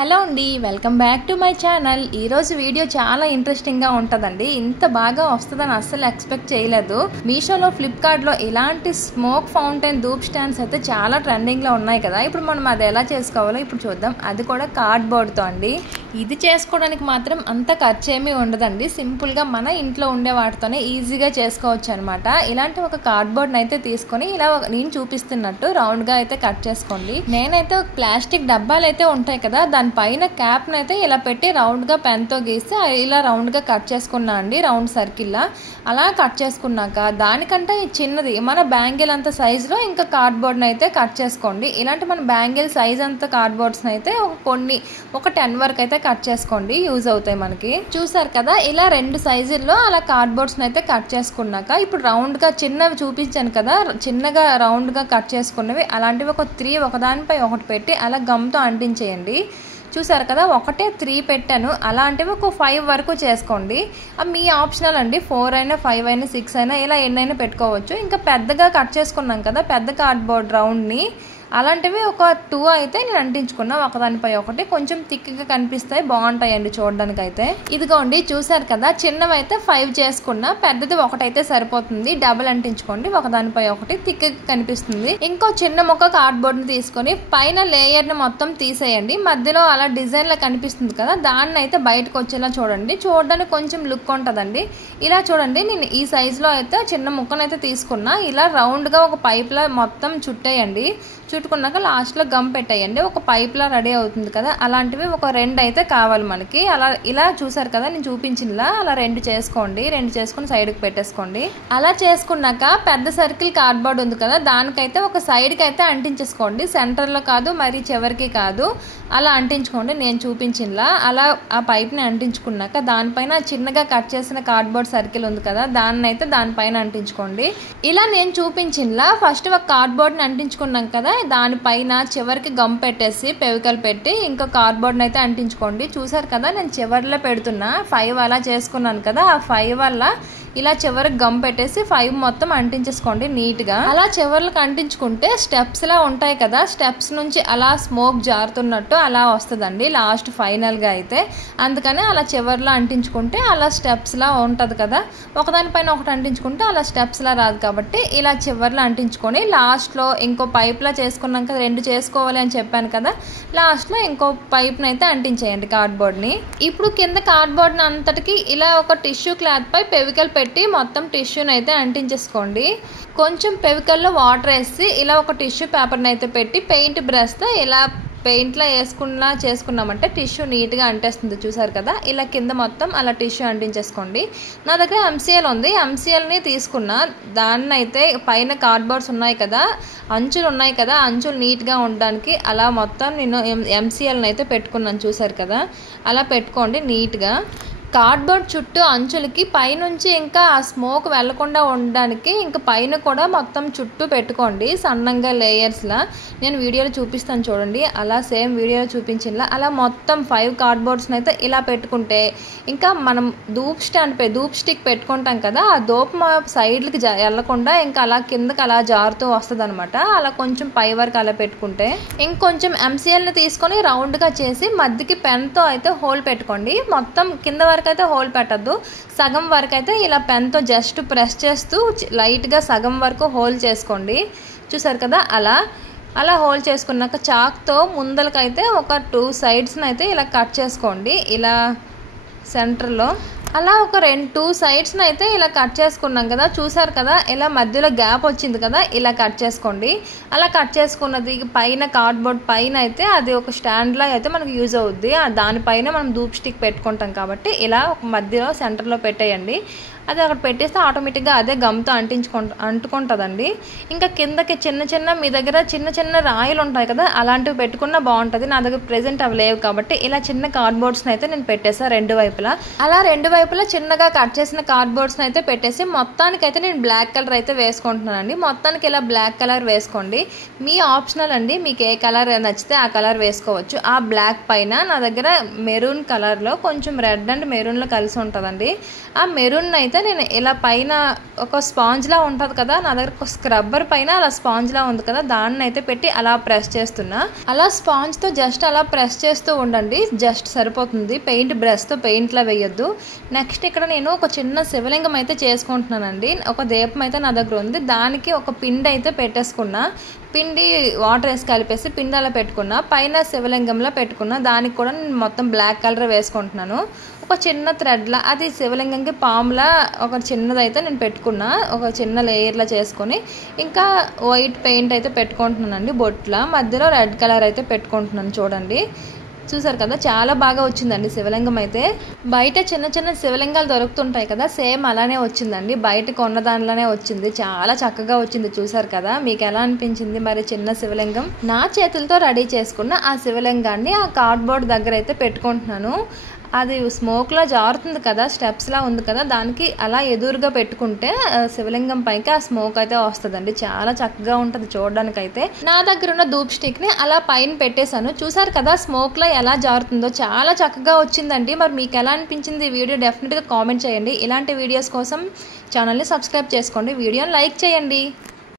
Hello అండి, welcome back to my channel. ఈరోజు video చాలా ఇంట్రెస్టింగ్గా ఉంటుందండి. ఇంత బాగా వస్తుందని అస్సలు ఎక్స్పెక్ట్ చేయలేదు. మీషోలో, ఫ్లిప్కార్ట్లో ఇలాంటి స్మోక్ ఫౌంటైన్ ధూప్ స్టాండ్స్ అయితే చాలా ట్రెండింగ్లో ఉన్నాయి కదా. ఇప్పుడు మనం అది ఎలా చేసుకోవాలో ఇప్పుడు చూద్దాం. అది కూడా కార్డ్బోర్డ్తో అండి. ఇది చేసుకోవడానికి మాత్రం అంత ఖర్చు ఏమీ ఉండదండి. సింపుల్గా మన ఇంట్లో ఉండే వాటితోనే ఈజీగా చేసుకోవచ్చు అనమాట. ఇలాంటి ఒక కార్డ్బోర్డ్ని అయితే తీసుకొని ఇలా నేను చూపిస్తున్నట్టు రౌండ్గా అయితే కట్ చేసుకోండి. నేనైతే ఒక ప్లాస్టిక్ డబ్బాలు అయితే ఉంటాయి కదా, దానిపైన క్యాప్ని అయితే ఇలా పెట్టి రౌండ్గా పెన్తో గీసి ఇలా రౌండ్గా కట్ చేసుకున్నా అండి. రౌండ్ సర్కిల్లా అలా కట్ చేసుకున్నాక దానికంటే చిన్నది మన బ్యాంగిల్ అంత సైజులో ఇంకా కార్డ్బోర్డ్ని అయితే కట్ చేసుకోండి. ఇలాంటి మన బ్యాంగిల్ సైజ్ అంత కార్డ్బోర్డ్స్ని అయితే ఒక 10 వరకు అయితే కట్ చేసుకోండి, యూజ్ అవుతాయి మనకి. చూసారు కదా, ఇలా 2 సైజుల్లో అలా కార్డ్బోర్డ్స్ని అయితే కట్ చేసుకున్నాక ఇప్పుడు రౌండ్గా చిన్నవి చూపించాను కదా, చిన్నగా రౌండ్గా కట్ చేసుకున్నవి అలాంటివి ఒక 3 ఒకదానిపై ఒకటి పెట్టి అలా గమ్తో అంటించేయండి. చూసారు కదా, ఒకటే 3 పెట్టాను. అలాంటివి ఒక 5 వరకు చేసుకోండి. మీ ఆప్షనల్ అండి. 4 అయినా 5 అయినా 6 అయినా ఇలా ఎన్నైనా పెట్టుకోవచ్చు. ఇంకా పెద్దగా కట్ చేసుకున్నాం కదా పెద్ద కార్డ్బోర్డ్ రౌండ్ని, అలాంటివి ఒక 2 అయితే నేను అంటించుకున్నా, ఒకదానిపై ఒకటి. కొంచెం థిక్గా కనిపిస్తాయి, బాగుంటాయండి చూడడానికి అయితే. ఇదిగోండి చూసారు కదా, చిన్నవి అయితే 5 చేసుకున్నా, పెద్దది ఒకటైతే సరిపోతుంది. డబుల్ అంటించుకోండి, ఒకదానిపై ఒకటి థిక్గా కనిపిస్తుంది. ఇంకో చిన్న ముక్క కార్డ్బోర్డ్ని తీసుకొని పైన లేయర్ని మొత్తం తీసేయండి. మధ్యలో అలా డిజైన్లా కనిపిస్తుంది కదా, దాన్ని అయితే బయటకు వచ్చేలా చూడండి. చూడడానికి కొంచెం లుక్ ఉంటుందండి. ఇలా చూడండి, నేను ఈ సైజులో అయితే చిన్న ముక్కనైతే తీసుకున్నా. ఇలా రౌండ్గా ఒక పైప్లా మొత్తం చుట్టేయండి. చుట్టుకున్నాక లాస్ట్లో గమ్ పెట్టేయండి. ఒక పైప్లా రెడీ అవుతుంది కదా, అలాంటివి ఒక 2 అయితే కావాలి మనకి. ఇలా చూసారు కదా, నేను చూపించినలా అలా 2 చేసుకోండి. 2 చేసుకుని సైడ్కి పెట్టేసుకోండి. అలా చేసుకున్నాక పెద్ద సర్కిల్ కార్డ్బోర్డ్ ఉంది కదా, దానికైతే ఒక సైడ్కి అయితే అంటించేసుకోండి. సెంటర్లో కాదు, మరి చివరికి కాదు, అలా అంటించుకోండి. నేను చూపించినలా అలా ఆ పైప్ని అంటించుకున్నాక దానిపైన చిన్నగా కట్ చేసిన కార్డ్బోర్డ్ సర్కిల్ ఉంది కదా, దాన్ని అయితే దానిపైన అంటించుకోండి. ఇలా నేను చూపించినలా ఫస్ట్ ఒక కార్డ్బోర్డ్ని అంటించుకున్నాం కదా, దానిపైన చివరికి గమ్ పెట్టేసి ఫెవికాల్ పెట్టి ఇంకో కార్డ్బోర్డ్ని అయితే అంటించుకోండి. చూసారు కదా, నేను చివరిలో పెడుతున్నా. 5 అలా చేసుకున్నాను కదా, ఆ 5 వల్ల ఇలా చివరికి గమ్ పెట్టేసి 5 మొత్తం అంటించేసుకోండి నీట్గా. అలా చివరికి అంటించుకుంటే స్టెప్స్ లా ఉంటాయి కదా, స్టెప్స్ నుంచి అలా స్మోక్ జారుతున్నట్టు అలా వస్తుందండి లాస్ట్ ఫైనల్గా అయితే. అందుకని అలా చివరిలో అంటించుకుంటే అలా స్టెప్స్ లా ఉంటుంది కదా, ఒకదానిపైన ఒకటి అంటించుకుంటే అలా స్టెప్స్ లా రాదు. కాబట్టి ఇలా చివరిలో అంటించుకొని లాస్ట్లో ఇంకో పైప్లా చేసుకున్నాక 2 చేసుకోవాలి అని చెప్పాను కదా, లాస్ట్లో ఇంకో పైప్ని అయితే అంటించేయండి కార్డ్బోర్డ్ని. ఇప్పుడు కింద కార్డ్బోర్డ్ని అంతటికి ఇలా ఒక టిష్యూ క్లాత్ పై ఫెవికాల్ పెట్టి మొత్తం టిష్యూని అయితే అంటించేసుకోండి. కొంచెం ఫెవికాల్లో వాటర్ వేసి ఇలా ఒక టిష్యూ పేపర్ని అయితే పెట్టి పెయింట్ బ్రష్తో ఇలా పెయింట్లో చేసుకున్నామంటే టిష్యూ నీట్గా అంటేస్తుంది. చూసారు కదా, ఇలా కింద మొత్తం అలా టిష్యూ అంటించేసుకోండి. నా దగ్గర ఎంసీఎల్ ఉంది, ఎంసీఎల్ని తీసుకున్నా. దాన్ని అయితే పైన కార్డ్బోర్డ్స్ ఉన్నాయి కదా, అంచులు ఉన్నాయి కదా, అంచులు నీట్గా ఉండడానికి అలా మొత్తం నేను ఎంసీఎల్ని అయితే పెట్టుకున్నాను. చూసారు కదా, అలా పెట్టుకోండి నీట్గా. కార్డ్బోర్డ్ చుట్టూ అంచులకి పైనుంచి ఇంకా ఆ స్మోక్ వెళ్లకుండా ఉండడానికి ఇంకా పైన కూడా మొత్తం చుట్టూ పెట్టుకోండి సన్నంగా లేయర్స్లా. నేను వీడియోలో చూపిస్తాను చూడండి, అలా సేమ్ వీడియోలో చూపించినలా అలా మొత్తం 5 కార్డ్బోర్డ్స్ని అయితే ఇలా పెట్టుకుంటే ఇంకా మనం ధూప్ స్టిక్ పెట్టుకుంటాం కదా, ఆ ధూప్ సైడ్లకి వెళ్లకుండా ఇంకా అలా కిందకి అలా జారుతూ వస్తుంది అనమాట. అలా కొంచెం పై వరకు అలా పెట్టుకుంటే ఇంకొంచెం ఎంసీఎల్ని తీసుకొని రౌండ్గా చేసి మధ్యకి పెన్తో అయితే హోల్ పెట్టుకోండి. మొత్తం కింద వరకు అయితే హోల్ పెట్టద్దు, సగం వరకు అయితే ఇలా పెన్తో జస్ట్ ప్రెస్ చేస్తూ లైట్గా సగం వరకు హోల్ చేసుకోండి. చూసారు కదా, అలా హోల్ చేసుకున్నాక చాక్తో ముందలకైతే ఒక 2 సైడ్స్ని అయితే ఇలా కట్ చేసుకోండి. ఇలా సెంటర్లో అలా ఒక 2 సైడ్స్ని అయితే ఇలా కట్ చేసుకున్నాం కదా. చూసారు కదా, ఇలా మధ్యలో గ్యాప్ వచ్చింది కదా, ఇలా కట్ చేసుకోండి. అలా కట్ చేసుకున్నది పైన కార్డ్బోర్డ్ పైన అయితే అది ఒక స్టాండ్లా అయితే మనకు యూజ్ అవుద్ది. దానిపైన మనం ధూప్ స్టిక్ పెట్టుకుంటాం కాబట్టి ఇలా ఒక మధ్యలో సెంటర్లో పెట్టేయండి. అది అక్కడ పెట్టేస్తే ఆటోమేటిక్గా అదే గమ్తో అంటుకుంటుందండి. ఇంకా కిందకి మీ దగ్గర చిన్న రాయిలు ఉంటాయి కదా, అలాంటివి పెట్టుకున్నా బాగుంటుంది. నా దగ్గర ప్రెజెంట్ అవి లేవు కాబట్టి ఇలా చిన్న కార్డ్బోర్డ్స్ని అయితే నేను పెట్టేసాను 2 వైపులా. అలా 2 వైపులా చిన్నగా కట్ చేసిన కార్డ్బోర్డ్స్ని అయితే పెట్టేసి మొత్తానికైతే నేను బ్లాక్ కలర్ అయితే వేసుకుంటున్నానండి. మొత్తానికి ఇలా బ్లాక్ కలర్ వేసుకోండి. మీ ఆప్షనల్ అండి, మీకు ఏ కలర్ నచ్చితే ఆ కలర్ వేసుకోవచ్చు. ఆ బ్లాక్ పైన నా దగ్గర మెరూన్ కలర్లో కొంచెం రెడ్ అండ్ మెరూన్లో కలిసి ఉంటుందండి. ఆ మెరూన్ అయితే నేను ఇలా పైన ఒక స్పాంజ్లా ఉంటుంది కదా, నా దగ్గర ఒక స్క్రబ్బర్ పైన అలా స్పాంజ్లా ఉంది కదా, దాన్ని అయితే పెట్టి అలా ప్రెస్ చేస్తున్నా. అలా స్పాంజ్తో జస్ట్ అలా ప్రెస్ చేస్తూ ఉండండి, జస్ట్ సరిపోతుంది. పెయింట్ బ్రష్తో పెయింట్లా వేయొద్దు. నెక్స్ట్ ఇక్కడ నేను ఒక చిన్న శివలింగం అయితే చేసుకుంటున్నానండి. ఒక దీపం అయితే నా దగ్గర ఉంది, దానికి ఒక పిండి అయితే పెట్టేసుకున్నా. పిండి వాటర్ వేసి కలిపేసి పిండి అలా పెట్టుకున్నా. పైన శివలింగంలో పెట్టుకున్నా. దానికి కూడా నేను మొత్తం బ్లాక్ కలర్ వేసుకుంటున్నాను. ఒక చిన్న థ్రెడ్లా, అది శివలింగంకి పాములా ఒక చిన్నదైతే నేను పెట్టుకున్నా, ఒక చిన్న లేయర్లా చేసుకొని. ఇంకా వైట్ పెయింట్ అయితే పెట్టుకుంటున్నానండి బొట్ల, మధ్యలో రెడ్ కలర్ అయితే పెట్టుకుంటున్నాను. చూడండి, చూసారు కదా, చాలా బాగా వచ్చిందండి శివలింగం అయితే. బయట చిన్న చిన్న శివలింగాలు దొరుకుతుంటాయి కదా, సేమ్ అలానే వచ్చిందండి. బయట కొన్న దానిలోనే వచ్చింది, చాలా చక్కగా వచ్చింది. చూసారు కదా, మీకు ఎలా అనిపించింది మరి చిన్న శివలింగం? నా చేతులతో రెడీ చేసుకున్న ఆ శివలింగాన్ని ఆ కార్డ్బోర్డ్ దగ్గర అయితే పెట్టుకుంటున్నాను. అది స్మోక్లో జారుతుంది కదా, స్టెప్స్లా ఉంది కదా, దానికి అలా ఎదురుగా పెట్టుకుంటే శివలింగం పైకి ఆ స్మోక్ అయితే వస్తుందండి. చాలా చక్కగా ఉంటుంది చూడడానికైతే. నా దగ్గర ఉన్న ధూప్ స్టిక్ని అలా పైన పెట్టేశాను. చూసారు కదా స్మోక్లో ఎలా జారుతుందో, చాలా చక్కగా వచ్చిందండి. మరి మీకు ఎలా అనిపించింది ఈ వీడియో? డెఫినెట్గా కామెంట్ చేయండి. ఇలాంటి వీడియోస్ కోసం ఛానల్ని సబ్స్క్రైబ్ చేసుకోండి, వీడియోని లైక్ చేయండి.